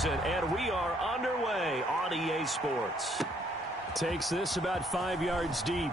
season, and we are underway on EA Sports. Takes this about 5 yards deep.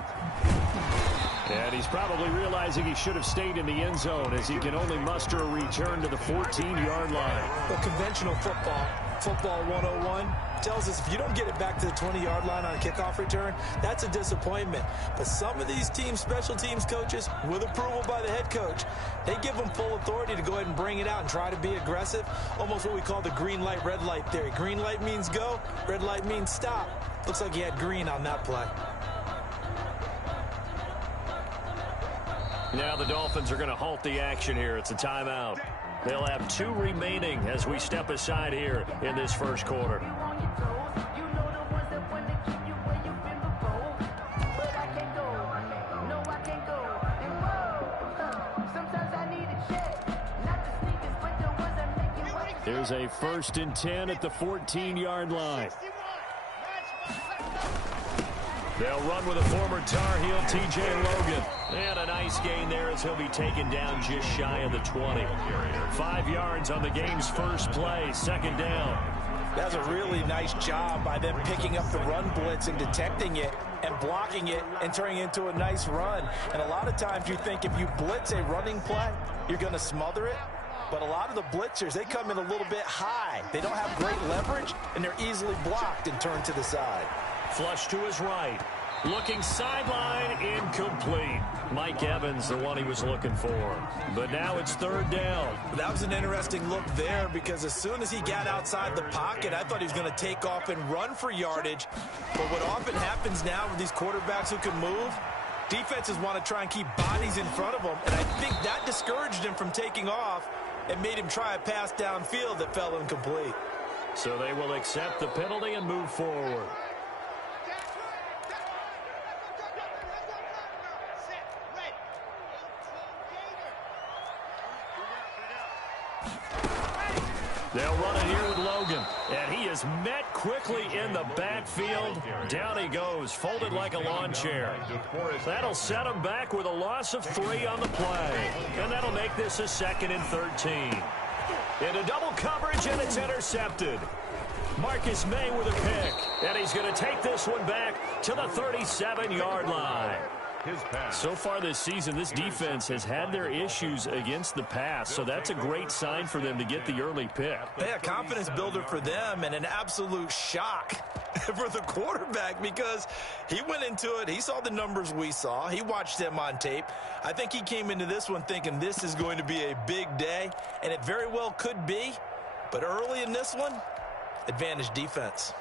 And he's probably realizing he should have stayed in the end zone as he can only muster a return to the 14-yard line. Well, conventional football 101, tells us if you don't get it back to the 20-yard line on a kickoff return, that's a disappointment. But some of these teams, special teams coaches, with approval by the head coach, they give them full authority to go ahead and bring it out and try to be aggressive, almost what we call the green light, red light theory. Green light means go, red light means stop. Looks like he had green on that play. Now the Dolphins are going to halt the action here. It's a timeout. They'll have 2 remaining as we step aside here in this first quarter. There's a 1st and 10 at the 14-yard line. They'll run with a former Tar Heel, T.J. Logan. And a nice gain there as he'll be taken down just shy of the 20. 5 yards on the game's first play, 2nd down. That's a really nice job by them picking up the run blitz and detecting it and blocking it and turning it into a nice run. And a lot of times you think if you blitz a running play, you're going to smother it. But a lot of the blitzers, they come in a little bit high. They don't have great leverage, and they're easily blocked and turned to the side. Flush to his right. Looking sideline, incomplete. Mike Evans, the one he was looking for. But now it's 3rd down. That was an interesting look there because as soon as he got outside the pocket, I thought he was going to take off and run for yardage. But what often happens now with these quarterbacks who can move, defenses want to try and keep bodies in front of them. And I think that discouraged him from taking off and made him try a pass downfield that fell incomplete. So they will accept the penalty and move forward. They'll run it here with Logan. And he is met quickly in the backfield. Down he goes, folded like a lawn chair. That'll set him back with a loss of 3 on the play. And that'll make this a 2nd and 13. Into double coverage, and it's intercepted. Marcus May with a pick. And he's going to take this one back to the 37-yard line. So far this season, this defense has had their issues against the pass, so that's a great sign for them to get the early pick. They a confidence builder for them and an absolute shock for the quarterback because he went into it. He saw the numbers we saw. He watched them on tape. I think he came into this one thinking this is going to be a big day, and it very well could be. But early in this one, advantage defense.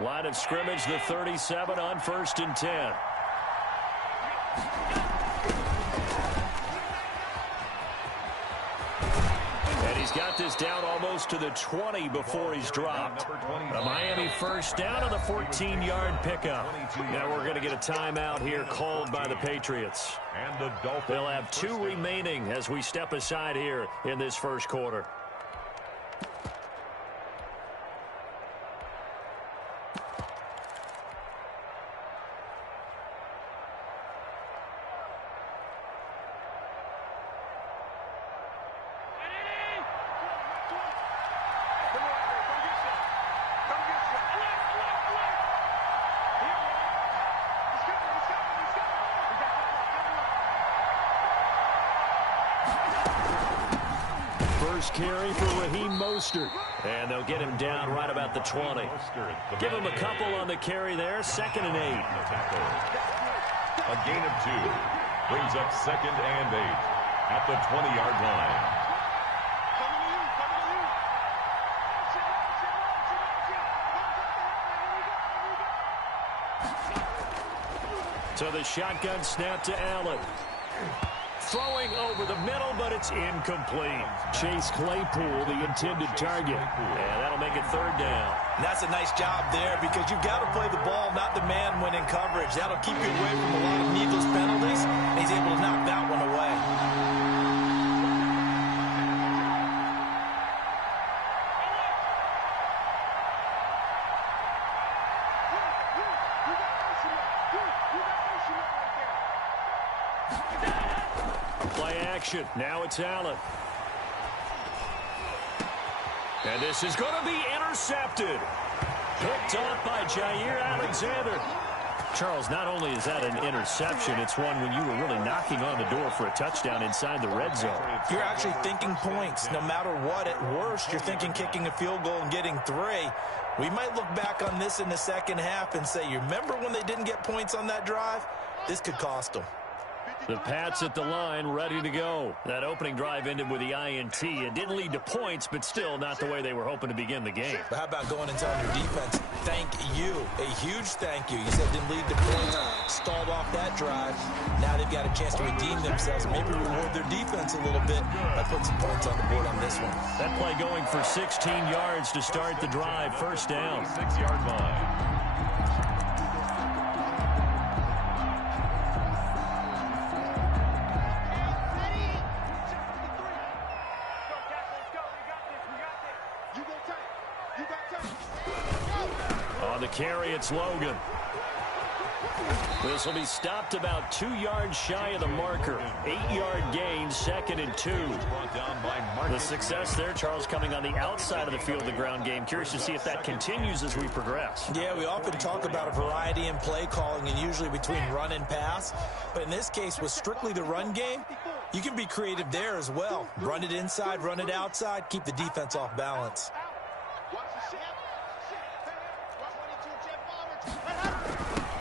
Line of scrimmage, the 37 on 1st and 10. And he's got this down almost to the 20 before he's dropped. A Miami 1st down on the 14-yard pickup. Now we're going to get a timeout here called by the Patriots. They'll have 2 remaining as we step aside here in this first quarter. Carry for Raheem Mostert. And they'll get him down right about the 20. Give him a couple on the carry there. 2nd and 8. A gain of 2. Brings up 2nd and 8 at the 20-yard line. So the shotgun snap to Allen. Throwing over the middle, but it's incomplete. Chase Claypool, the intended target. And that'll make it 3rd down. And that's a nice job there because you've got to play the ball, not the man when in coverage. That'll keep you away from a lot of needless penalties. And he's able to knock that one away. Play action. Now it's Allen. And this is going to be intercepted. Picked off by Jair Alexander. Charles, not only is that an interception, it's one when you were really knocking on the door for a touchdown inside the red zone. You're actually thinking points. No matter what, at worst, you're thinking kicking a field goal and getting 3. We might look back on this in the second half and say, you remember when they didn't get points on that drive? This could cost them. The Pats at the line, ready to go. That opening drive ended with the INT. It didn't lead to points, but still not the way they were hoping to begin the game. But how about going and telling your defense, thank you, a huge thank you. You said it didn't lead to points, stalled off that drive. Now they've got a chance to redeem themselves, maybe reward their defense a little bit by putting some points on the board on this one. That play going for 16 yards to start the drive, first down. 6-yard line. On the carry, it's Logan. This will be stopped about 2 yards shy of the marker. 8-yard gain, 2nd and 2. The success there, Charles, coming on the outside of the field, the ground game. Curious to see if that continues as we progress. Yeah, we often talk about a variety in play calling and usually between run and pass. But in this case, with strictly the run game, you can be creative there as well. Run it inside, run it outside, keep the defense off balance.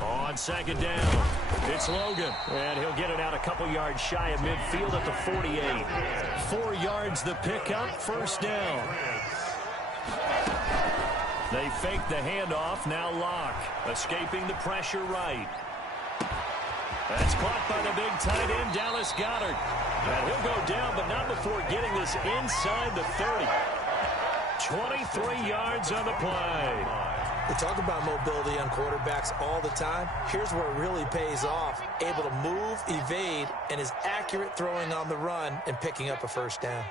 On second down, it's Logan, and he'll get it out a couple yards shy of midfield at the 48. 4 yards the pickup, first down. They fake the handoff, now Locke, escaping the pressure right. That's caught by the big tight end, Dallas Goedert. And he'll go down, but not before getting this inside the 30. 23 yards on the play. We talk about mobility on quarterbacks all the time. Here's where it really pays off. Able to move, evade, and is accurate throwing on the run and picking up a first down.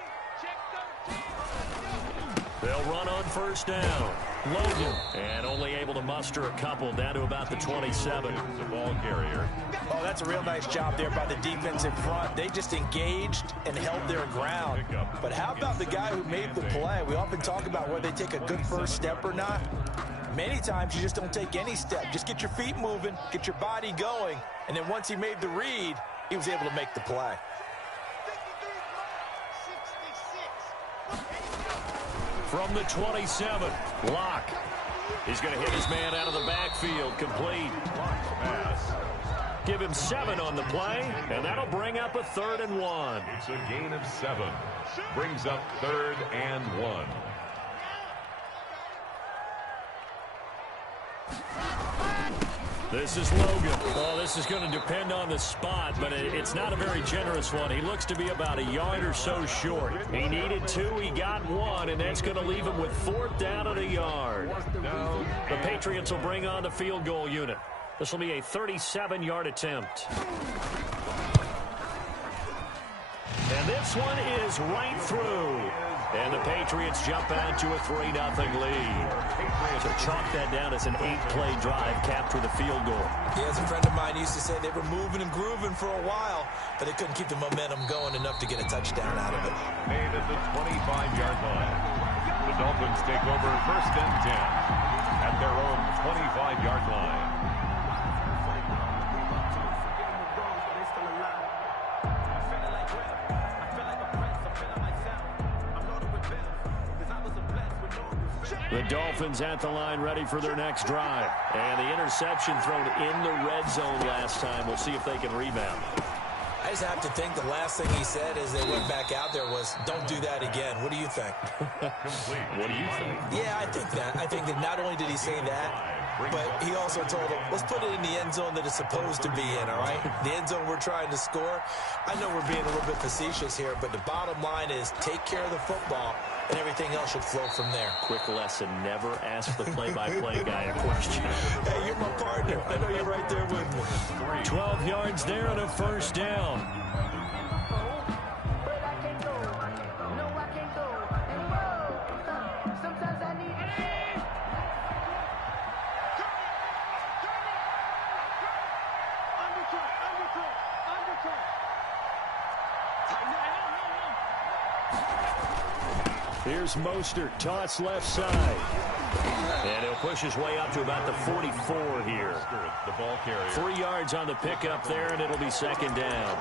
They'll run on first down. Logan, and only able to muster a couple, down to about the 27. The ball carrier. Oh, that's a real nice job there by the defense in front. They just engaged and held their ground. But how about the guy who made the play? We often talk about whether they take a good first step or not. Many times you just don't take any step. Just get your feet moving, get your body going, and then once he made the read, he was able to make the play. From the 27, Locke. He's going to hit his man out of the backfield, complete. Give him 7 on the play, and that'll bring up a 3rd and 1. It's a gain of 7. Brings up 3rd and 1. This is Logan. Well, this is going to depend on the spot, but it's not a very generous one. He looks to be about a yard or so short. He needed 2, he got 1, and that's going to leave him with 4th down at a yard. The Patriots will bring on the field goal unit. This will be a 37-yard attempt. And this one is right through. And the Patriots jump out to a 3-0 lead. So chalk that down as an 8-play drive capped with a field goal. Yeah, as a friend of mine used to say, they were moving and grooving for a while, but they couldn't keep the momentum going enough to get a touchdown out of it. Made at the 25-yard line. The Dolphins take over 1st and 10 at their own 25-yard line. The Dolphins at the line ready for their next drive. And the interception thrown in the red zone last time. We'll see if they can rebound. I just have to think the last thing he said as they went back out there was, don't do that again. What do you think? What do you think? Yeah, I think that. I think that not only did he say that, but he also told them, let's put it in the end zone that it's supposed to be in, all right? The end zone we're trying to score. I know we're being a little bit facetious here, but the bottom line is take care of the football, and everything else should flow from there. Quick lesson, never ask the play-by-play guy a question. Hey, you're my partner. I know you're right there with me. 12 yards there and a first down. Here's Mostert, toss left side. And he'll push his way up to about the 44 here. The ball carrier. 3 yards on the pickup there, and it'll be second down.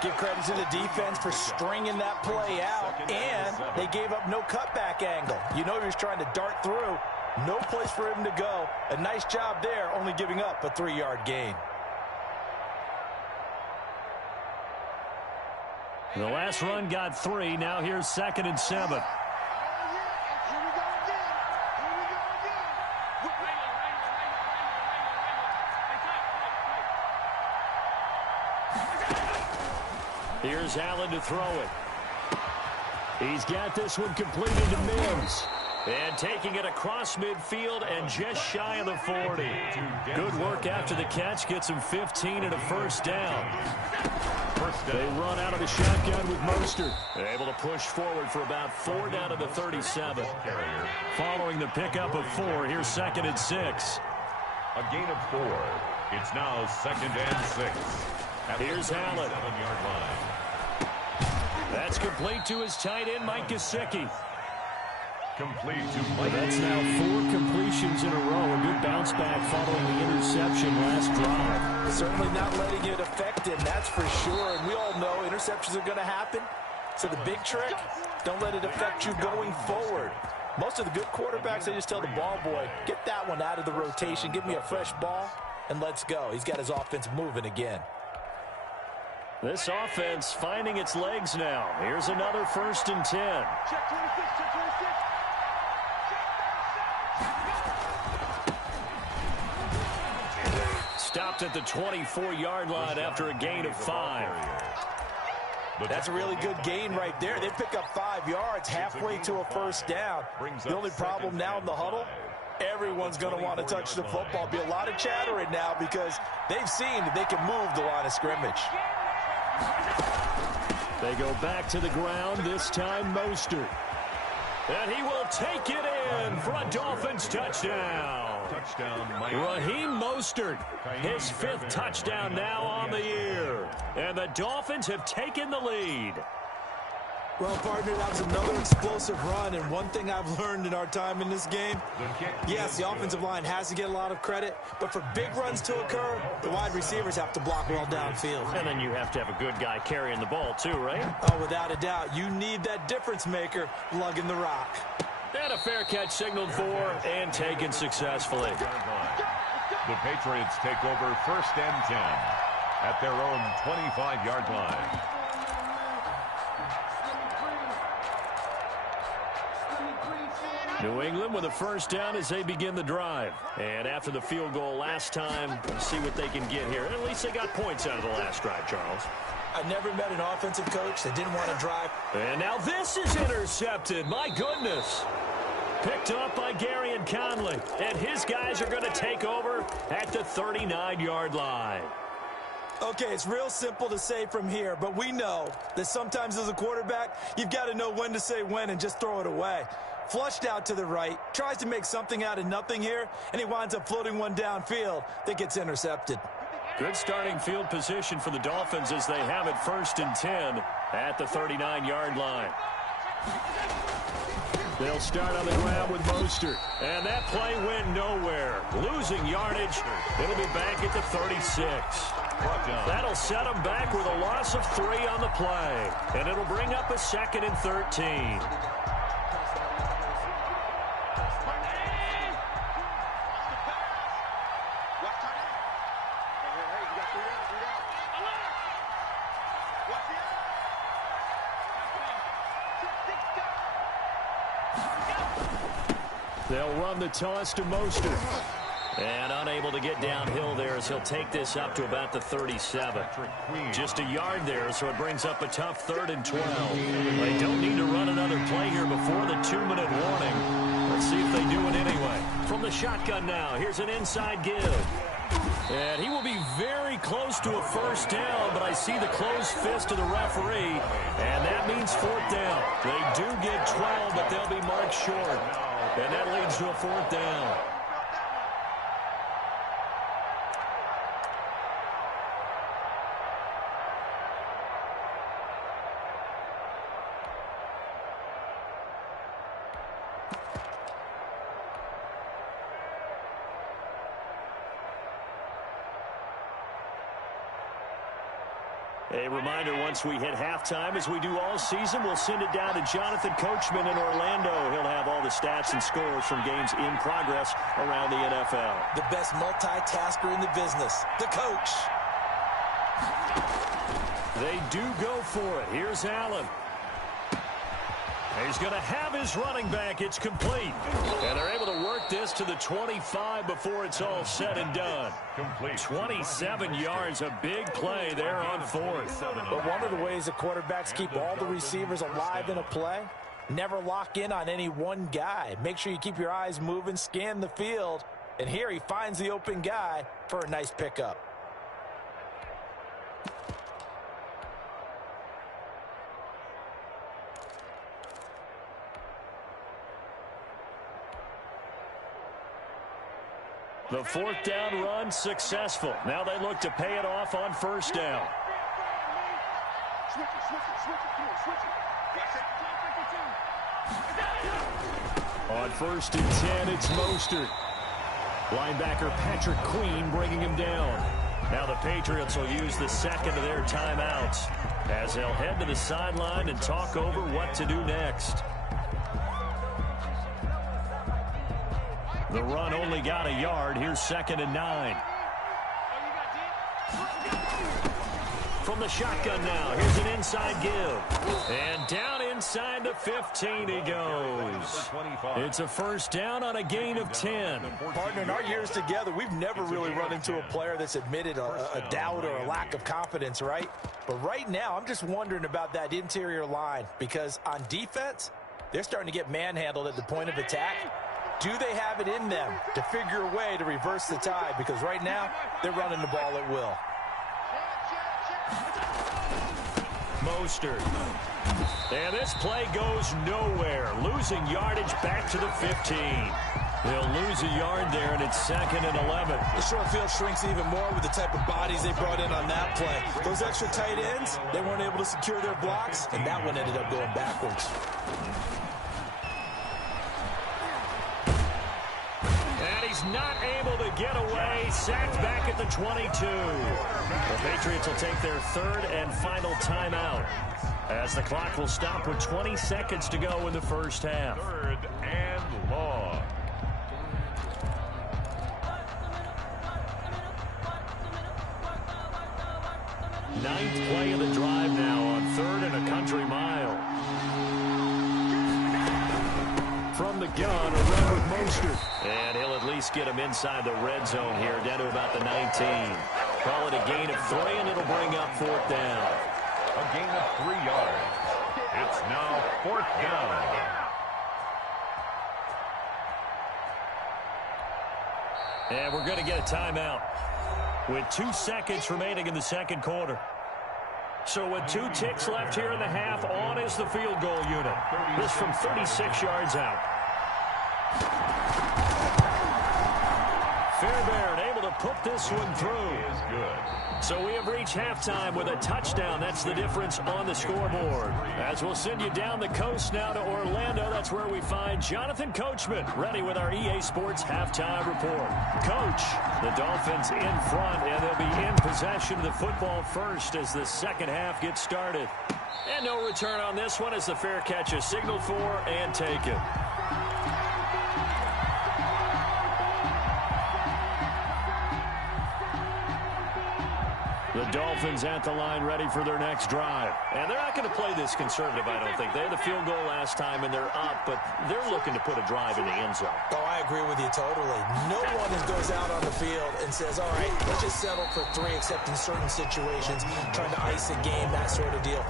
Give credit to the defense for stringing that play out, and they gave up no cutback angle. You know he was trying to dart through. No place for him to go. A nice job there, only giving up a 3-yard gain. The last run got 3. Now here's 2nd and 7. Here's Allen to throw it. He's got this one completed to Mims. And taking it across midfield and just shy of the 40. Good work after the catch. Gets him 15 and a first down. They run out of the shotgun with Mostert. They're able to push forward for about 4 down to the 37. Following the pickup of 4, here's 2nd and 6. A gain of 4. It's now 2nd and 6. Here's Allen. 7-yard line. That's complete to his tight end, Mike Gesicki. Complete to Mike. That's now 4 completions in a row. A good bounce back following the interception last drive. Certainly not letting it affect him, that's for sure. And we all know interceptions are going to happen. So the big trick, don't let it affect you going forward. Most of the good quarterbacks, they just tell the ball boy, get that one out of the rotation, give me a fresh ball, and let's go. He's got his offense moving again. This offense finding its legs now. Here's another 1st and 10. Stopped at the 24-yard line after a gain of 5. That's a really good gain right there. They pick up 5 yards halfway to a first down. The only problem now in the huddle, everyone's going to want to touch the football. Be a lot of chattering now because they've seen that they can move the line of scrimmage. They go back to the ground, this time Mostert. And he will take it in for a Dolphins touchdown. Raheem Mostert, his 5th touchdown now on the year. And the Dolphins have taken the lead. Well, partner, that was another explosive run, and one thing I've learned in our time in this game, yes, the offensive line has to get a lot of credit, but for big runs to occur, the wide receivers have to block well downfield. And then you have to have a good guy carrying the ball too, right? Oh, without a doubt. You need that difference maker lugging the rock. And a fair catch signaled for and taken successfully. The Patriots take over 1st and 10 at their own 25-yard line. New England with a first down as they begin the drive. And after the field goal last time, see what they can get here. At least they got points out of the last drive, Charles. I never met an offensive coach that didn't want to drive. And now this is intercepted. My goodness. Picked up by Gary and Conley. And his guys are going to take over at the 39-yard line. Okay, it's real simple to say from here, but we know that sometimes as a quarterback, you've got to know when to say when and just throw it away. Flushed out to the right, tries to make something out of nothing here, and he winds up floating one downfield that gets intercepted. Good starting field position for the Dolphins as they have it 1st and 10 at the 39-yard line. They'll start on the ground with Mostert. And that play went nowhere. Losing yardage. It'll be back at the 36. That'll set them back with a loss of 3 on the play. And it'll bring up a 2nd and 13. They'll run the toss to Mostert. And unable to get downhill there as he'll take this up to about the 37. Just a yard there, so it brings up a tough 3rd and 12. They don't need to run another play here before the 2-minute warning. Let's see if they do it anyway. From the shotgun now, here's an inside give. And he will be very close to a first down, but I see the closed fist of the referee, and that means 4th down. They do get 12, but they'll be marked short. And that leads to a 4th down. A reminder, once we hit halftime, as we do all season, we'll send it down to Jonathan Coachman in Orlando. He'll have all the stats and scores from games in progress around the NFL. The best multitasker in the business, the coach. They do go for it. Here's Allen. He's going to have his running back. It's complete. And they're able to work this to the 25 before it's all said and done. 27 yards, a big play there on fourth. But one of the ways the quarterbacks keep all the receivers alive in a play, never lock in on any one guy. Make sure you keep your eyes moving, scan the field. And here he finds the open guy for a nice pickup. The fourth down run successful. Now they look to pay it off on first down. On first and 10, it's Mostert. Linebacker Patrick Queen bringing him down. Now the Patriots will use the second of their timeouts as they'll head to the sideline and talk over what to do next. The run only got a yard. Here's 2nd and 9. From the shotgun now. Here's an inside give. And down inside the 15 he goes. It's a first down on a gain of 10. Partner, in our years together, we've never really run into a player that's admitted a doubt or a lack of confidence, right? But right now, I'm just wondering about that interior line because on defense, they're starting to get manhandled at the point of attack. Do they have it in them to figure a way to reverse the tide? Because right now, they're running the ball at will. Mostert. And this play goes nowhere. Losing yardage back to the 15. They'll lose a yard there, and it's 2nd and 11. The short field shrinks even more with the type of bodies they brought in on that play. Those extra tight ends, they weren't able to secure their blocks, and that one ended up going backwards. He's not able to get away. Sacked back at the 22. The Patriots will take their third and final timeout as the clock will stop with 20 seconds to go in the first half. 3rd and long. Ninth play of the drive now on 3rd and a country mile. From the gun, a run with Mostert. And he'll at least get him inside the red zone here, down to about the 19. Call it a gain of 3, and it'll bring up 4th down. A gain of 3 yards. It's now 4th down. And we're going to get a timeout with 2 seconds remaining in the second quarter. So with 2 ticks left here in the half, on is the field goal unit. This from 36 yards out. Fairbairn able to put this one through. Is good. So we have reached halftime with a touchdown. That's the difference on the scoreboard. As we'll send you down the coast now to Orlando, that's where we find Jonathan Coachman ready with our EA Sports halftime report. Coach, the Dolphins in front, and they'll be in possession of the football first as the second half gets started. And no return on this one as the fair catch is signaled for and taken. The Dolphins at the line ready for their next drive. And they're not going to play this conservative, I don't think. They had the field goal last time, and they're up, but they're looking to put a drive in the end zone. Oh, I agree with you totally. No one goes out on the field and says, all right, let's just settle for 3, except in certain situations, trying to ice a game, that sort of deal.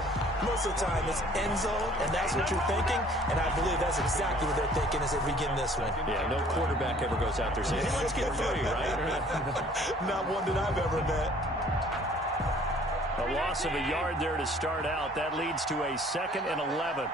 Most of the time, it's end zone, and that's what you're thinking, and I believe that's exactly what they're thinking as they begin this one. Yeah, no quarterback ever goes out there saying, hey, let's get 3, right? Not one that I've ever met. A loss of a yard there to start out. That leads to a 2nd and 11.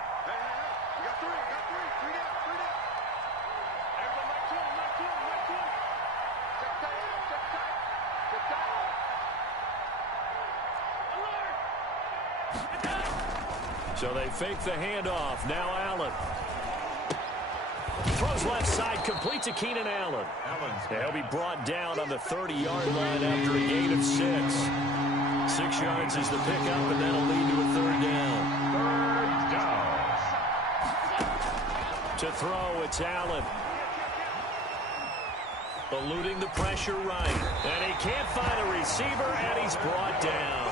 So they fake the handoff. Now Allen. Throws left side, complete to Keenan Allen. He'll be brought down on the 30-yard line after a gain of 6. 6 yards is the pickup, and that'll lead to a third down. Third down. To throw, it's Allen. Eluding the pressure right. And he can't find a receiver, and he's brought down.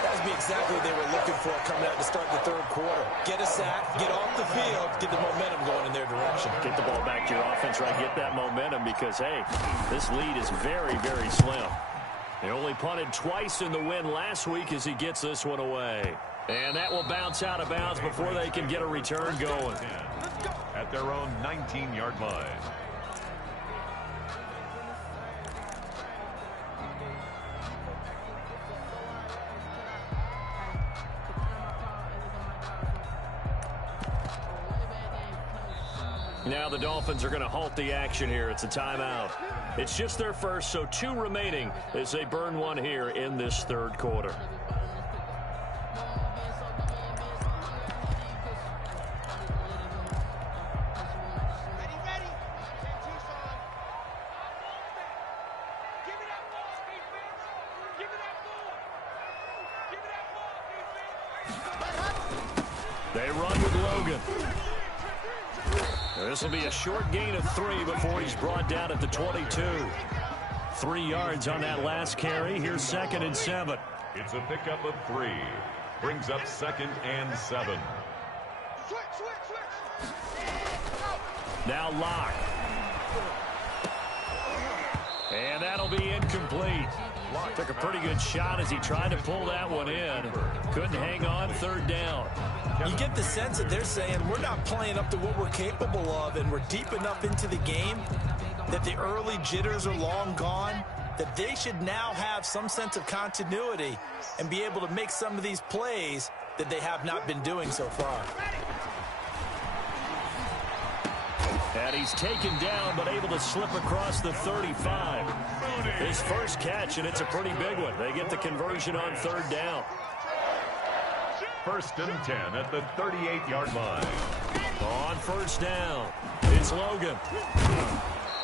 That would be exactly what they were looking for coming out to start the third quarter. Get a sack, get off the field, get the momentum going in their direction. Get the ball back to your offense, right? Get that momentum because, hey, this lead is very, very slim. They only punted twice in the win last week as he gets this one away. And that will bounce out of bounds before they can get a return going. At their own 19-yard line. Now the Dolphins are going to halt the action here. It's a timeout. It's just their first, so 2 remaining as they burn one here in this third quarter. They run with Logan. This will be a short gain of 3 before he's brought down at the 22. 3 yards on that last carry. Here's 2nd and 7. It's a pickup of 3. Brings up 2nd and 7. Now Locke. And that'll be incomplete. Took a pretty good shot as he tried to pull that one in. Couldn't hang on. 3rd down. You get the sense that they're saying we're not playing up to what we're capable of, and we're deep enough into the game that the early jitters are long gone, that they should now have some sense of continuity and be able to make some of these plays that they have not been doing so far. And he's taken down, but able to slip across the 35. His first catch, and it's a pretty big one. They get the conversion on 3rd down. 1st and 10 at the 38-yard line. On 1st down, it's Logan.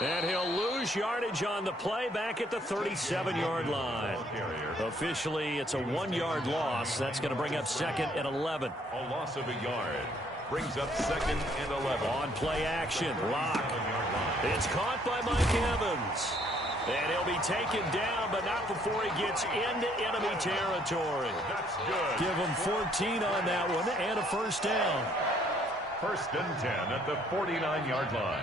And he'll lose yardage on the play back at the 37-yard line. Officially, it's a 1-yard loss. That's going to bring up 2nd and 11. A loss of a yard. Brings up 2nd and 11. On play action, Locke. It's caught by Mike Evans. And he'll be taken down, but not before he gets into enemy territory. That's good. Give him 14 on that one and a 1st down. 1st and 10 at the 49-yard line.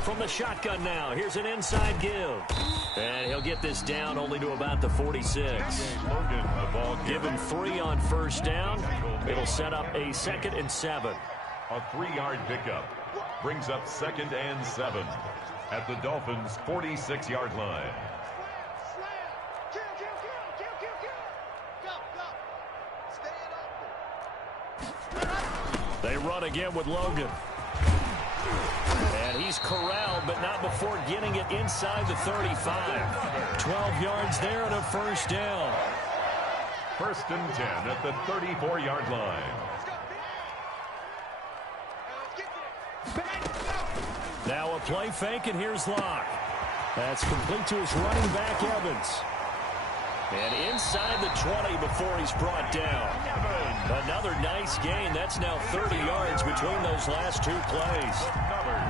From the shotgun now, here's an inside give. And he'll get this down only to about the 46. Logan, the ball Give him 3 on 1st down. It'll set up a 2nd and 7. A 3-yard pickup. Brings up 2nd and 7 at the Dolphins' 46-yard line. They run again with Logan. And he's corralled, but not before getting it inside the 35. 12 yards there and a 1st down. 1st and 10 at the 34-yard line. Now a play fake, and here's Locke. That's complete to his running back, Evans. And inside the 20 before he's brought down. Another nice gain. That's now 30 yards between those last 2 plays.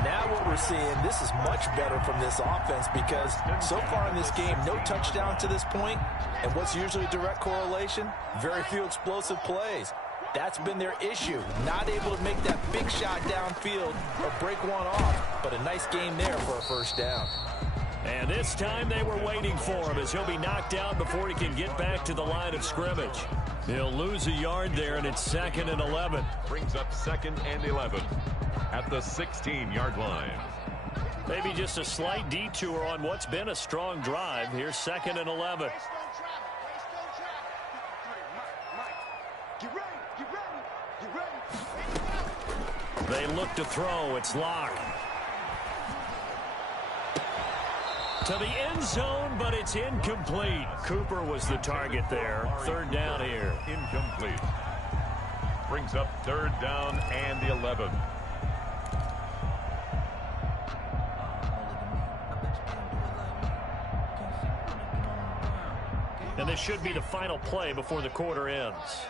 Now what we're seeing, this is much better from this offense because so far in this game, no touchdown to this point. And what's usually a direct correlation? Very few explosive plays. That's been their issue. Not able to make that big shot downfield or break one off. But a nice game there for a 1st down. And this time they were waiting for him as he'll be knocked down before he can get back to the line of scrimmage. He'll lose a yard there, and it's 2nd and 11. Brings up 2nd and 11 at the 16-yard line. Maybe just a slight detour on what's been a strong drive. Here's 2nd and 11. They look to throw. It's Locke. To the end zone, but it's incomplete. Cooper was the target there. 3rd down here. Incomplete. Brings up 3rd down and 11. And this should be the final play before the quarter ends.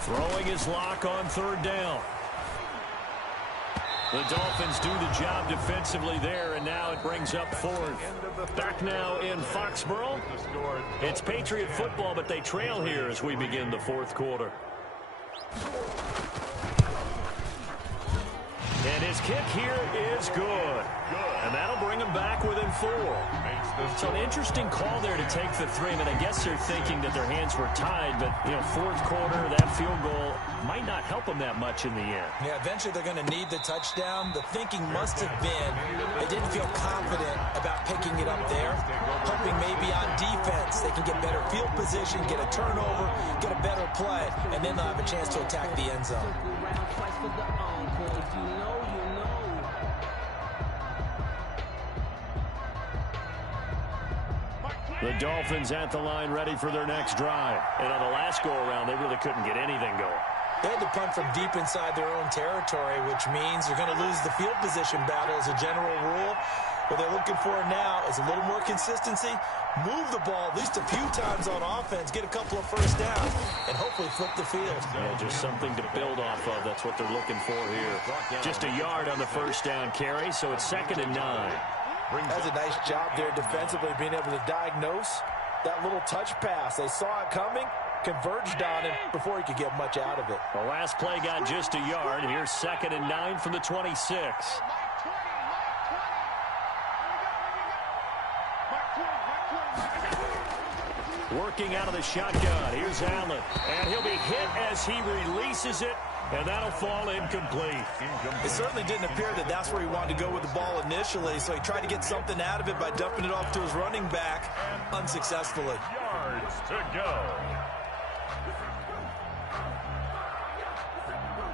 Throwing his lock on third down. The Dolphins do the job defensively there, and now it brings up fourth. Back now in Foxborough. It's Patriot football, but they trail here as we begin the fourth quarter. And his kick here is good. And that'll bring him back within 4. So an interesting call there to take the 3. I mean, I guess they're thinking that their hands were tied, but, you know, fourth quarter, that field goal might not help them that much in the end. Yeah, eventually they're going to need the touchdown. The thinking must have been they didn't feel confident about picking it up there, hoping maybe on defense they can get better field position, get a turnover, get a better play, and then they'll have a chance to attack the end zone. The Dolphins at the line ready for their next drive. And on the last go-around, they really couldn't get anything going. They had to punt from deep inside their own territory, which means they're going to lose the field position battle as a general rule. What they're looking for now is a little more consistency, move the ball at least a few times on offense, get a couple of first downs, and hopefully flip the field. Yeah, just something to build off of. That's what they're looking for here. Just a yard on the first down carry, so it's 2nd and 9. That's a nice job there defensively, being able to diagnose that little touch pass. They saw it coming, converged on it before he could get much out of it. The last play got just a yard. Here's 2nd and 9 from the 26. Working out of the shotgun. Here's Allen. And he'll be hit as he releases it. And that'll fall incomplete. It certainly didn't appear that that's where he wanted to go with the ball initially, so he tried to get something out of it by dumping it off to his running back unsuccessfully. Yards to go.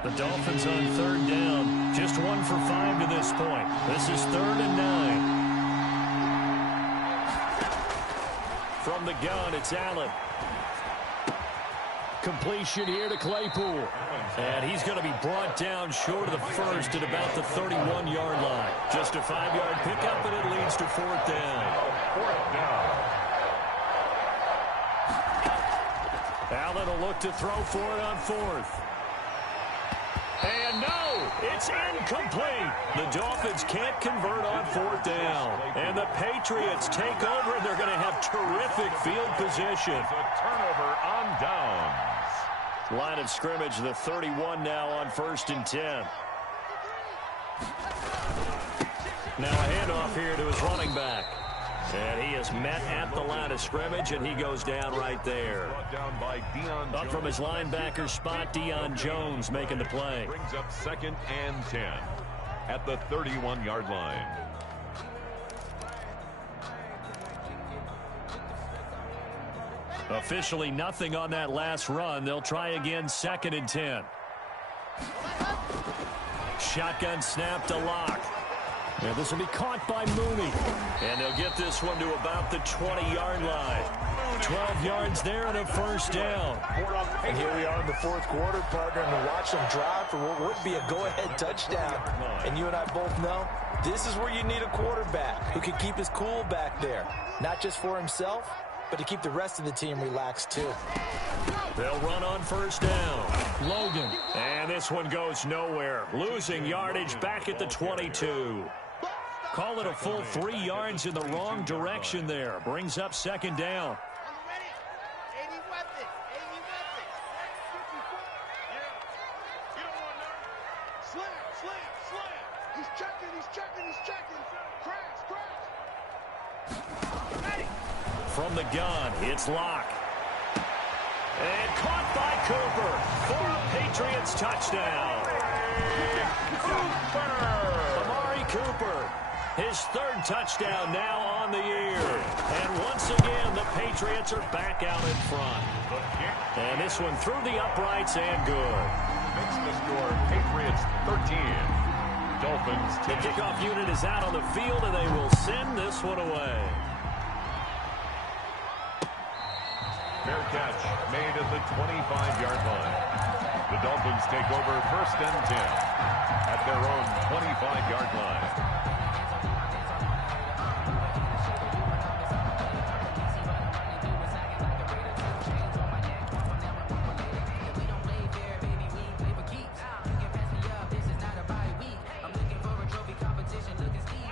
The Dolphins on 3rd down. Just 1 for 5 to this point. This is 3rd and 9. From the gun, it's Allen. Completion here to Claypool. And he's going to be brought down short of the first at about the 31-yard line. Just a 5-yard pickup, and it leads to 4th down. 4th down. Allen will look to throw for it on 4th. And no, it's incomplete. The Dolphins can't convert on 4th down. And the Patriots take over, and they're going to have terrific field position. It's a turnover on downs. Line of scrimmage, the 31 now on 1st and 10. Now a handoff here to his running back. And he is met at the line of scrimmage, and he goes down right there. Down by Deion Up from his linebacker spot, Deion Jones making the play. Brings up 2nd and 10 at the 31-yard line. Officially nothing on that last run. They'll try again, 2nd and 10. Shotgun snap to Locke. And this will be caught by Mooney. And they'll get this one to about the 20-yard line. 12 yards there and a 1st down. And here we are in the 4th quarter, partner, and to watch them drive for what would be a go-ahead touchdown. And you and I both know this is where you need a quarterback who can keep his cool back there. Not just for himself, but to keep the rest of the team relaxed too. They'll run on 1st down. Logan. And this one goes nowhere. Losing yardage back at the 22. Call it a full 3 yards in the wrong direction there. Brings up 2nd down. From the gun, it's Locke. And caught by Cooper for a Patriots touchdown. Amari Cooper, his 3rd touchdown now on the year. And once again, the Patriots are back out in front. And this one through the uprights and good. Makes the score Patriots 13. Dolphins 10. The kickoff unit is out on the field, and they will send this one away. Fair catch made at the 25-yard line. The Dolphins take over 1st and 10 at their own 25-yard line.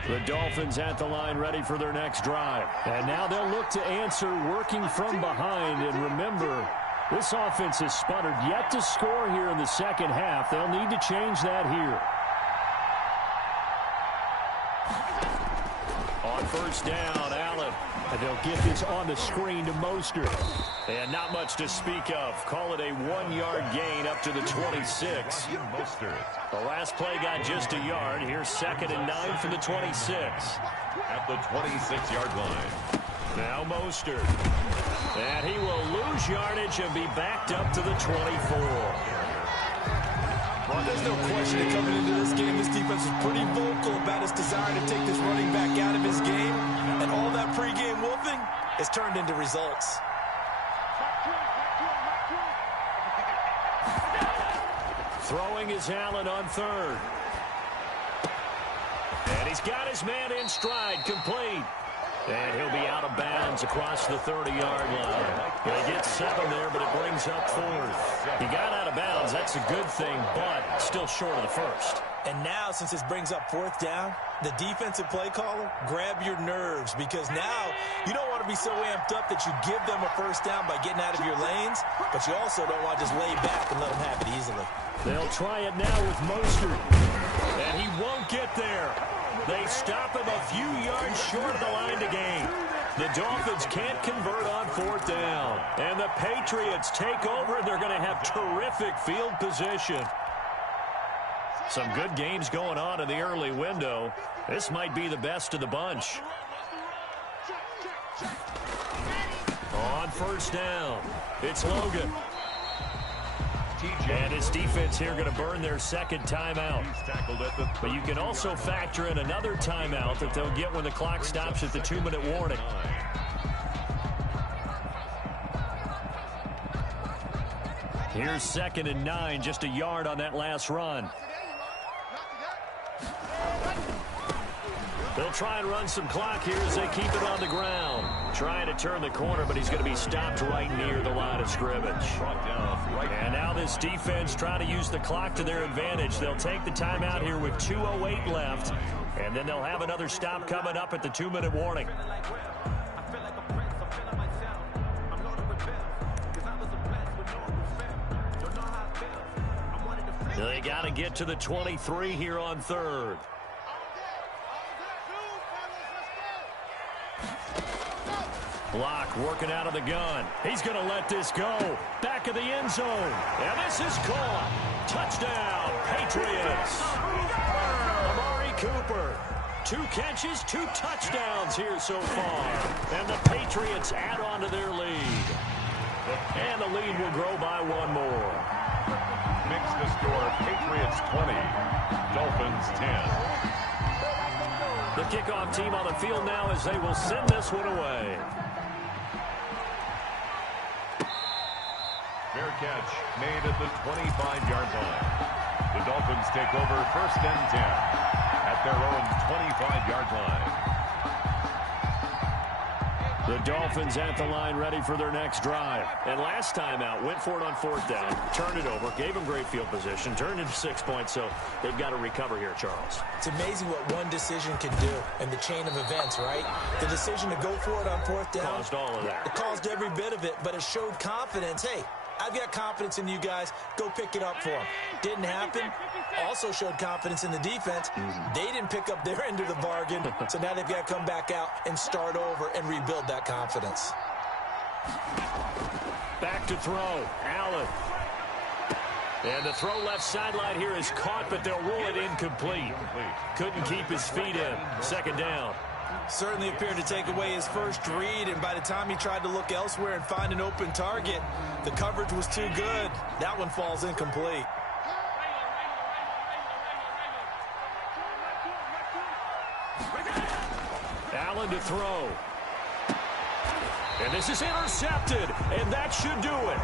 The Dolphins at the line ready for their next drive. And now they'll look to answer working from behind. And remember, this offense has sputtered yet to score here in the second half. They'll need to change that here. On 1st down, Allen. And they'll get this on the screen to Mostert. And not much to speak of. Call it a 1-yard gain up to the 26. Mostert. The last play got just a yard. Here's 2nd and 9 from the 26. At the 26-yard line. Now Mostert. And he will lose yardage and be backed up to the 24. Well, there's no question that coming into this game, this defense is pretty vocal about its desire to take this running back out of his game. And all that pregame wolfing is turned into results. Throwing is Allen on 3rd. And he's got his man in stride, complete. And he'll be out of bounds across the 30-yard line. He gets 7 there, but it brings up 4th. He got out of bounds. That's a good thing, but still short of the 1st. And now, since this brings up 4th down, the defensive play caller, grab your nerves, because now you don't want to be so amped up that you give them a 1st down by getting out of your lanes, but you also don't want to just lay back and let them have it easily. They'll try it now with Mostert. And he won't get there. They stop him a few yards short of the line to gain. The Dolphins can't convert on 4th down. And the Patriots take over, and they're going to have terrific field position. Some good games going on in the early window. This might be the best of the bunch. On 1st down, it's Logan. And his defense here going to burn their 2nd timeout. But you can also factor in another timeout that they'll get when the clock stops at the 2-minute warning. Here's 2nd and 9, just a yard on that last run. They'll try and run some clock here as they keep it on the ground. Trying to turn the corner, but he's going to be stopped right near the line of scrimmage. And now this defense trying to use the clock to their advantage. They'll take the timeout here with 2:08 left, and then they'll have another stop coming up at the 2-minute warning. They got to get to the 23 here on 3rd. Block working out of the gun. He's going to let this go. Back of the end zone. And this is caught. Touchdown, Patriots. Amari Cooper. 2 catches, 2 touchdowns here so far. And the Patriots add on to their lead. And the lead will grow by 1 more. Makes the score Patriots 20, Dolphins 10. The kickoff team on the field now as they will send this one away. Fair catch made at the 25-yard line. The Dolphins take over 1st and 10 at their own 25-yard line. The Dolphins at the line ready for their next drive. And last time out, went for it on 4th down, turned it over, gave them great field position, turned into 6 points, so they've got to recover here, Charles. It's amazing what one decision can do in the chain of events, right? The decision to go for it on 4th down. Caused all of that. It caused every bit of it, but it showed confidence. Hey, I've got confidence in you guys. Go pick it up for them. Didn't happen. Also showed confidence in the defense. They didn't pick up their end of the bargain, so now they've got to come back out and start over and rebuild that confidence. Back to throw. Allen. And the throw left sideline here is caught, but they'll rule it incomplete. Couldn't keep his feet in. 2nd down. Certainly appeared to take away his first read, and by the time he tried to look elsewhere and find an open target, the coverage was too good. That one falls incomplete. Allen to throw. And this is intercepted, and that should do it.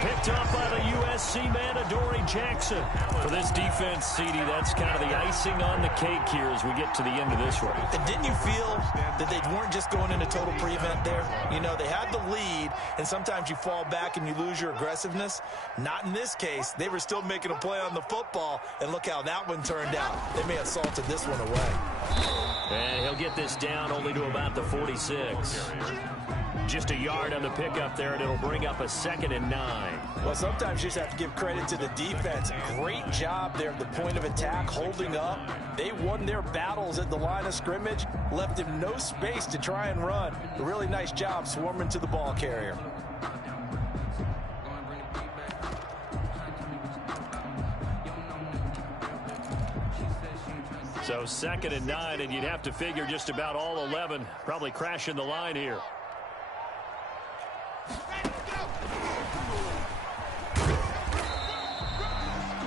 Picked up by the USC man, Adoree Jackson. For this defense, CD, that's kind of the icing on the cake here as we get to the end of this one. And didn't you feel that they weren't just going into total prevent there? You know, they had the lead, and sometimes you fall back and you lose your aggressiveness. Not in this case. They were still making a play on the football, and look how that one turned out. They may have salted this one away. And he'll get this down only to about the 46. Just a yard on the pickup there, and it'll bring up a 2nd and 9. Well, sometimes you just have to give credit to the defense. Great job there at the point of attack, holding up. They won their battles at the line of scrimmage, left him no space to try and run. A really nice job swarming to the ball carrier. So 2nd and 9, and you'd have to figure just about all 11 probably crashing the line here.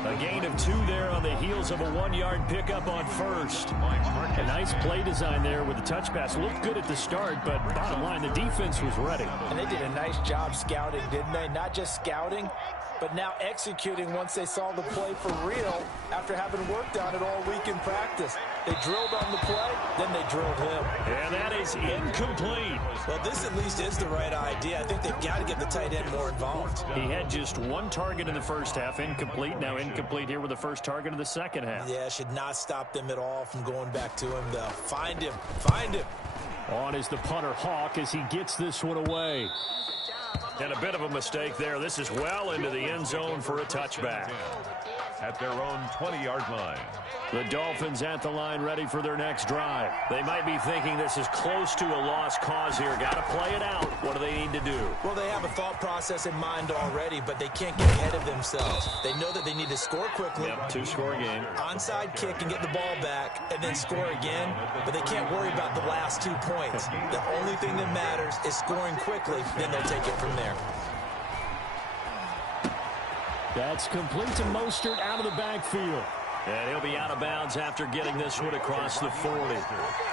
A gain of 2 there on the heels of a 1-yard pickup on first. A nice play design there with the touch pass. Looked good at the start, but bottom line, the defense was ready. And they did a nice job scouting, didn't they? Not just scouting, but now executing once they saw the play for real after having worked on it all week in practice. They drilled on the play, then they drilled him. And that is incomplete. Well, this at least is the right idea. I think they've got to get the tight end more involved. He had just 1 target in the first half, incomplete. Now incomplete here with the first target of the second half. Yeah, should not stop them at all from going back to him, though. Find him. Find him. On is the punter, Hawk, as he gets this one away. And a bit of a mistake there. This is well into the end zone for a touchback. At their own 20-yard line. The Dolphins at the line ready for their next drive. They might be thinking this is close to a lost cause here. Got to play it out. What do they need to do? Well, they have a thought process in mind already, but they can't get ahead of themselves. They know that they need to score quickly. Yep, 2-score game. Onside kick and get the ball back and then score again, but they can't worry about the last 2 points. The only thing that matters is scoring quickly, then they'll take it from there. That's complete to Mostert out of the backfield. And he'll be out of bounds after getting this one across the 40.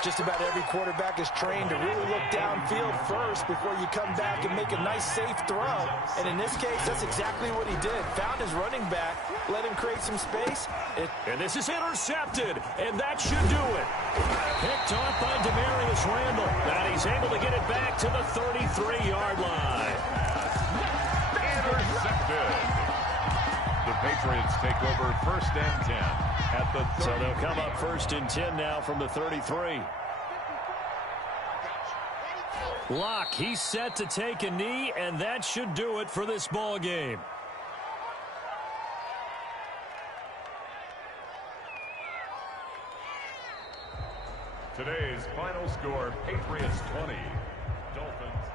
Just about every quarterback is trained to really look downfield first before you come back and make a nice, safe throw. And in this case, that's exactly what he did. Found his running back, let him create some space. And this is intercepted, and that should do it. Picked off by Demarius Randall. And he's able to get it back to the 33-yard line. Intercepted. The Patriots take over 1st and 10 at the 30. So they'll come up 1st and 10 now from the 33. Locke, he's set to take a knee, and that should do it for this ball game. Today's final score, Patriots 20, Dolphins